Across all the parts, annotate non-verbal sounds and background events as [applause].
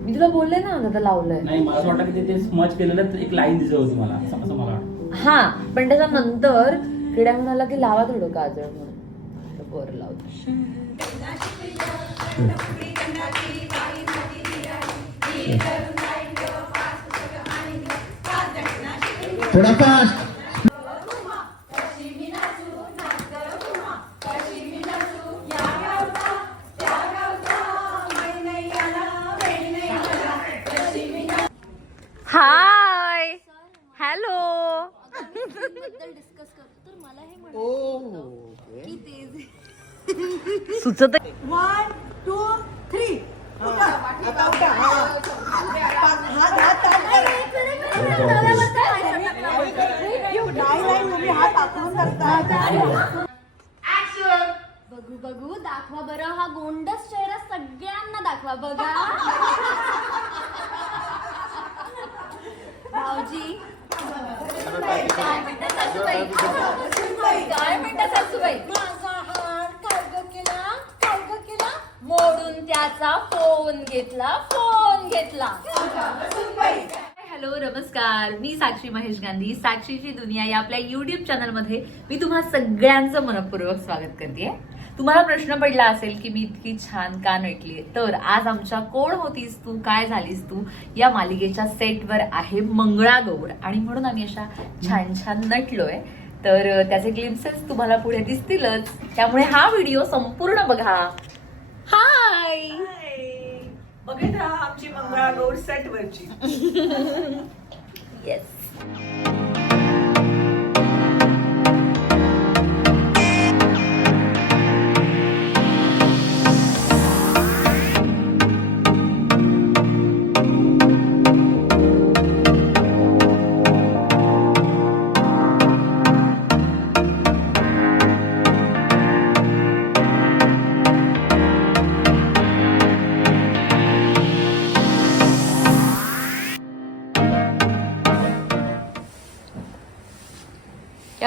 मी तुला बोलले ना दादा लावलंय. नाही मला असं वाटतं की ते- ते स्मच केलेलं एक लाईन दिसत होती मला असं असं मला वाटतं हा पण त्याच्यानंतर किड्या म्हणाला की लावा थोडं काजळ म्हणून. बरं लावतो थोडा फास्ट हाय हॅलो बद्दल डिस्कस करतो तर मला हे म्हणायचं की ते जे सुचत वन टू थ्री आता उठा हा हात हात नाही नाही तुम्ही हात आखून धरता बघू बघू दाखवा बरं हा गोंडस चेहरा सगळ्यांना दाखवा बघा भाऊजी काय म्हणतात सासूबाई काय म्हणतात सासूबाई माझा हार काय ग केला काय ग केला मोडून त्याचा फोन घेतला फोन घेतला. हॅलो नमस्कार. मी साक्षी महेश गांधी. साक्षीची दुनिया या आपल्या युट्यूब चॅनलमध्ये मी तुम्हा सगळ्यांचं मनपूर्वक स्वागत करते. तुम्हाला प्रश्न पडला असेल की मी इतकी छान का नटली तर आज आमच्या कोण होतीस तू? काय झालीस तू? या मालिकेच्या सेटवर आहे मंगळागौर आणि म्हणून आम्ही अशा छान छान नटलोय. तर त्याचे ग्लिम्सेस तुम्हाला पुढे दिसतीलच. त्यामुळे हा व्हिडिओ संपूर्ण बघा. हाय बघत राहा आमची मंगळागौर सेट वरची. [laughs] येस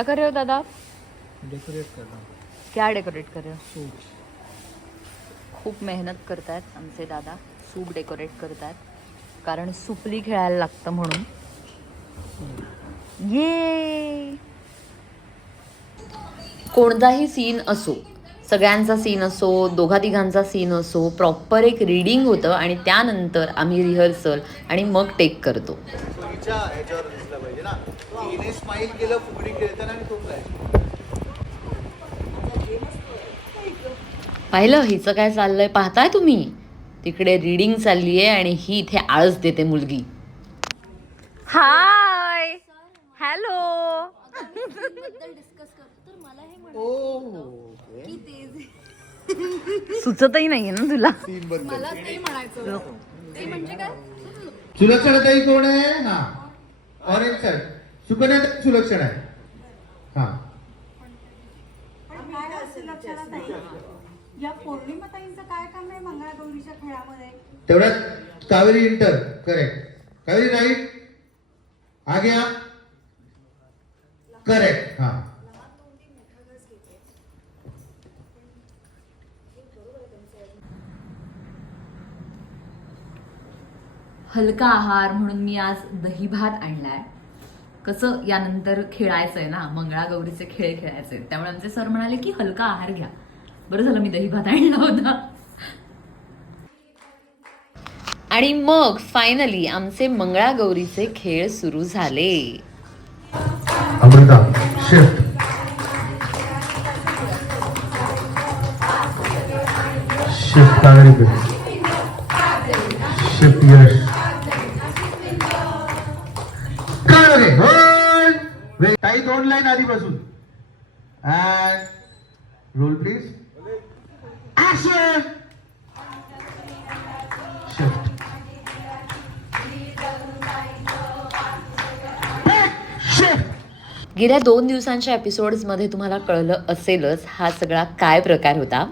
क्या कर रहे हो दादा डेकोरेट करना क्या डेकोरेट कर रहे हो खूप मेहनत करतायत आमचे दादा. सूप डेकोरेट करतायत. कारण सुपली खेळायला लागतं म्हणून. ये कोणताही सीन असो सगळ्यांचा सीन असो दोघा तिघांचा सीन असो प्रॉपर एक रीडिंग होतं आणि त्यानंतर आम्ही रिहर्सल आणि मग टेक करतो. ह्याच्यावर दिसलं पाहिजे ना. हिने स्माईल केलं फुगडी खेळताना आणि तो काय पाहिलं हिचं काय चाललंय? पाहताय तुम्ही? तिकडे रीडिंग चालली आहे आणि ही इथे आळस देते मुलगी. हाय! हॅलो! हे सुचतही नाहीये ना तुला. मला ते म्हणायचं ते म्हणजे काय? सुलक्षणाताई कोण आहे? हा. ऑरेंज शर्ट सुकन्याताई सुलक्षण आहे. हा. पण काय असेल लक्षात नाही या पौर्णिमाताईंचं काय काम आहे मंगळागौरीच्या खेळामध्ये? तेवढ्यात कावेरी इंटर करेक्ट कावेरी राईट आगे आप करेक्ट हा. हलका आहार म्हणून मी आज दही भात आणलाय. कसं यानंतर खेळायचंय ना मंगळागौरीचे खेळ खेळायचे त्यामुळे आमचे सर म्हणाले की हलका आहार घ्या. बरं झालं मी दही भात आणला होता. आणि मग फायनली आमचे मंगळागौरीचे खेळ सुरू झाले. शिफ्ट शिफ्ट काही दोन लाईन आधीपासून. रोल प्लीज ऍक्शन गेल्या दोन दिवसांच्या एपिसोड्समध्ये तुम्हाला कळलं असेलच हा सगळा काय प्रकार होता.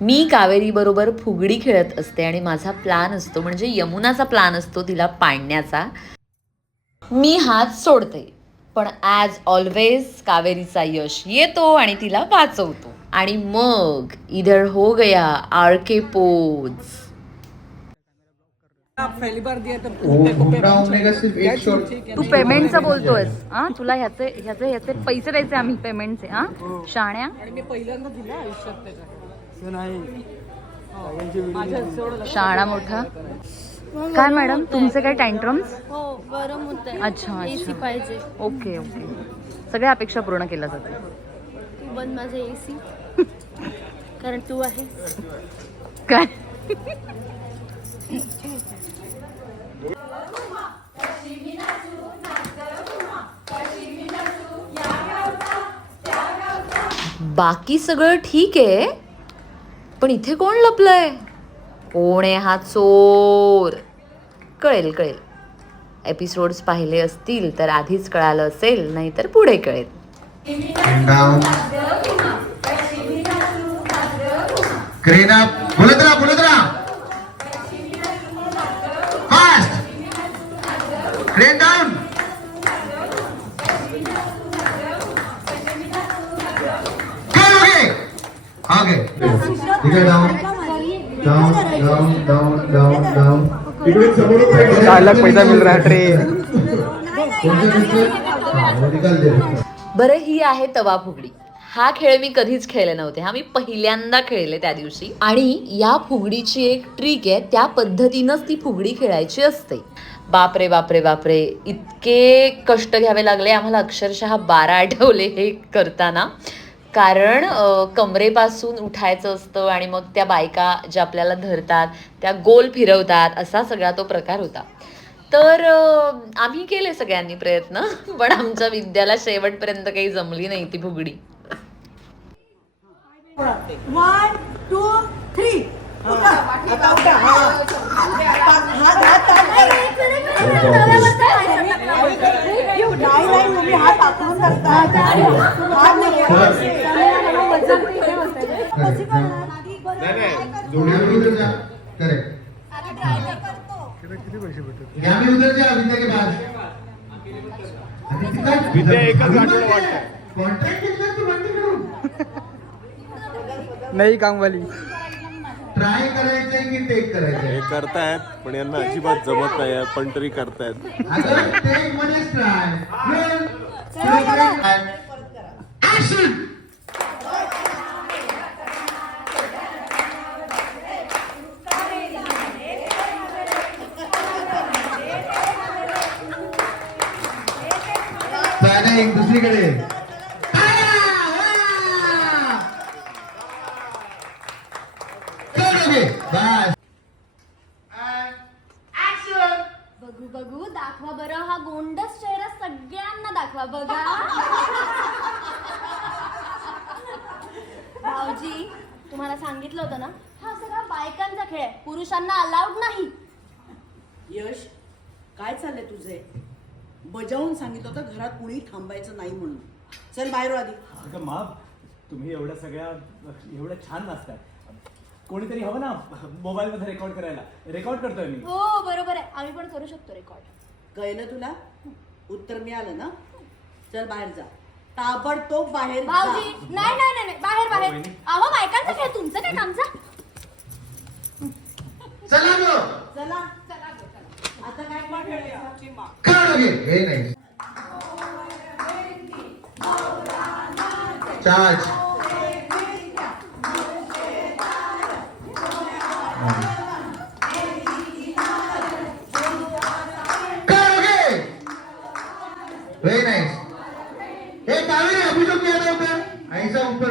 मी कावेरी बरोबर फुगडी खेळत असते आणि माझा प्लान असतो म्हणजे यमुनाचा प्लान असतो तिला पाडण्याचा. मी हात सोडते. पण ॲज ऑलवेज कावेरीचा यश येतो आणि तिला वाचवतो. आणि मग इधर हो गया आर के पोज आप पहली बार दिया तो पेमेंटचं बोलतोयस हा तुला ह्याचे ह्याचे ह्याचे पैसे द्यायचे आम्ही पेमेंटचे हा? शाण्या? आणि मी पहिल्यांदा दिला आयुष्यात त्याच्या. नाही. माझ्या एवढं शाळा मोठा. काय मॅडम? तुमचे काय टँट्रम्स हो गरम होत अच्छा एसी अच्छा पाहिजे. Okay okay. सगळ्या अपेक्षा पूर्ण केल्या जातात. तू बंद माझं एसी कारण तू आहे. काय? बाकी सगळं ठीक आहे पण इथे कोण लपलंय? कोण आहे हा चोर. कळेल कळेल. एपिसोड्स पाहिले असतील तर आधीच कळालं असेल नाहीतर पुढे कळेल. बोलत राहा बोलत राहा डाऊन चार लाख पैसा मिल रहा है ट्रेन बरं ही आहे तवा फुगडी. हा खेळ मी कधीच खेळले नव्हते. हा मी पहिल्यांदा खेळले त्या दिवशी. आणि या फुगडीची एक ट्रिक आहे त्या पद्धतीनंच ती फुगडी खेळायची असते. बापरे बापरे बापरे. इतके कष्ट घ्यावे लागले आम्हाला अक्षरशः बारा आठवले हे करताना. कारण कमरेपासून उठायचं असतं आणि मग त्या बायका ज्या आपल्याला धरतात त्या गोल फिरवतात असा सगळा तो प्रकार होता. तर आम्ही केले सगळ्यांनी प्रयत्न पण आमच्या विद्याला शेवटपर्यंत काही जमली नाही ती फुगडी. वन टू थ्री हात आखडून धरता हात नाही कशी करणार? जोड़ी उधर जा करेक्ट यहाँ भी उधर जा विद्या के पास विद्या एकच कॉन्ट्रॅक्ट घेतला तू बंद करून नई काम वाली ट्राय करायचंय की टेक करायचंय? हे करतायत पण यांना अजिबात जमत नाही पण तरी करतायत. अगं टेक ट्राय ऍक्शन एक दुसरीकडे करोगे बस बघू बघू दाखवा बरं हा गोंडस चेहरा सगळ्यांना दाखवा बघा. भाऊजी तुम्हाला सांगितलं होतं ना? हा सगळा बायकांचा खेळ आहे. पुरुषांना अलाउड नाही. यश काय चाललंय तुझे? बजावून सांगितलं होतं घरात कुणी थांबायचं नाही म्हणून. चल बाहेर आधी. अगं मा तुम्ही एवढ्या सगळ्या एवढ्या छान नाचताय. कोणीतरी हवं ना मोबाईल मध्ये रेकॉर्ड करायला. रेकॉर्ड करतोय मी. हो बरोबर आहे. आम्ही पण करू शकतो रेकॉर्ड. कळलं तुला? उत्तर मिळालं ना? चल बाहेर जा. ताबडतोब बाहेर जा. भाऊजी नाही नाही नाही नाही, बाहेर बाहेर. वहिनी. अहो बायकांचा खेळ तुमचं काय कामचा चला लो चला. आता काय खेळूया करोगे हे नाही. चार्ज. ऐसा ऊपर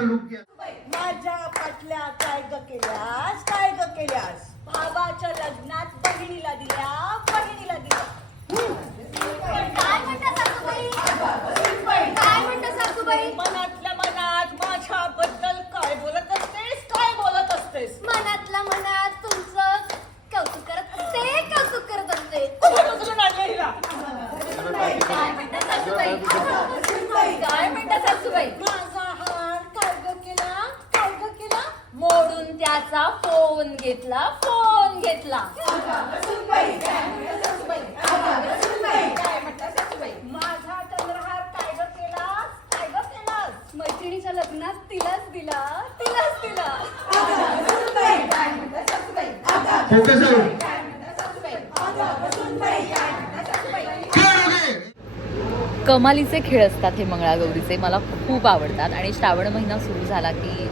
कमालीचे खेळ असतात हे मंगळागौरीचे मला खूप आवडतात. आणि श्रावण महिना सुरू झाला की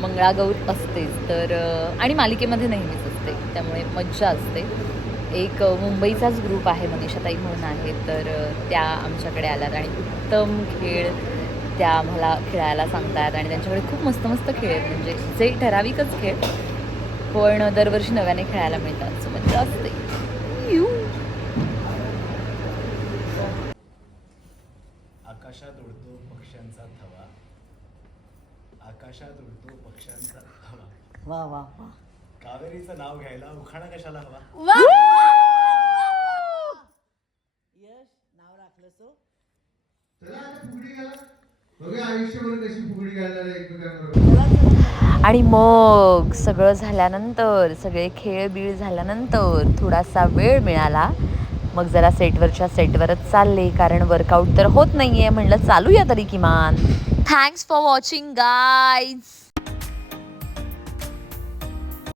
मंगळागौर असतेच. तर आणि मालिकेमध्ये नेहमीच असते. त्यामुळे मज्जा असते. एक मुंबईचाच ग्रुप आहे मनीषाताई म्हणून आहे. तर त्या आमच्याकडे आल्यात. आणि उत्तम खेळ त्या आम्हाला खेळायला सांगतात. आणि त्यांच्याकडे खूप मस्त मस्त खेळ आहेत. म्हणजे जे ठराविकच खेळ. पण दरवर्षी नव्याने खेळायला मिळतात. सो मज्जा असते यू. आकाशात उडतो पक्ष्यांचा थवा. आकाशात उडतो पक्ष्यांचा थवा. वा वा वा. कावेरीचं नाव घ्यायला उखाणा कशाला हवा? यश नाव राखलं सो. चला आता फुगडी घाला बघूया आयुष्यभर कशी फुगडी घालणार एकमेकांबरोबर. आणि मग सगळं झाल्यानंतर सगळे खेळ बीळ झाल्यानंतर थोडासा वेळ मिळाला. मग जरा सेटवरच्या सेटवरच चालले कारण वर्कआउट तर होत नाहीये. म्हणलं चालूया तरी किमान. Thanks for watching guys